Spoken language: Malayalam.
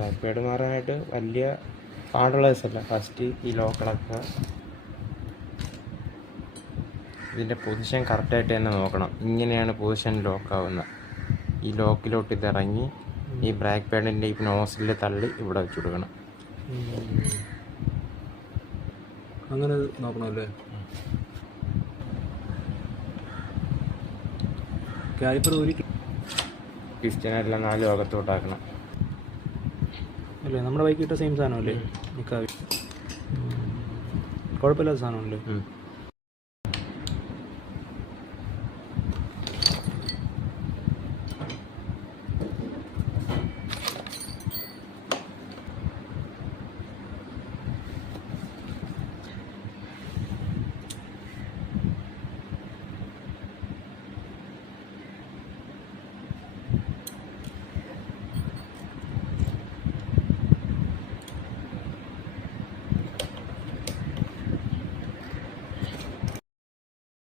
ബ്രാക്ക് പാഡ് മാറാനായിട്ട് വലിയ പാടുള്ള ദിവസമല്ല. ഫസ്റ്റ് ഈ ലോക്ക് അടക്കുക. ഇതിൻ്റെ പൊസിഷൻ കറക്റ്റായിട്ട് തന്നെ നോക്കണം. ഇങ്ങനെയാണ് പൊസിഷൻ ലോക്കാവുന്നത്. ഈ ലോക്കിലോട്ട് ഇതിറങ്ങി ഈ ബ്രാക്ക് പാഡിൻ്റെ ഈ നോസിൽ തള്ളി ഇവിടെ വെച്ച് കൊടുക്കണം. അങ്ങനെ നോക്കണമല്ലേ? കാലിപ്പർ ഊരി പിസ്റ്റനെല്ലാം 4 ഭാഗത്തോട്ടാക്കണം. അല്ലേ? നമ്മുടെ ബൈക്ക് കിട്ട സെയിം സാധനമല്ലേ? കുഴപ്പമില്ലാത്ത സാധനമല്ലേ?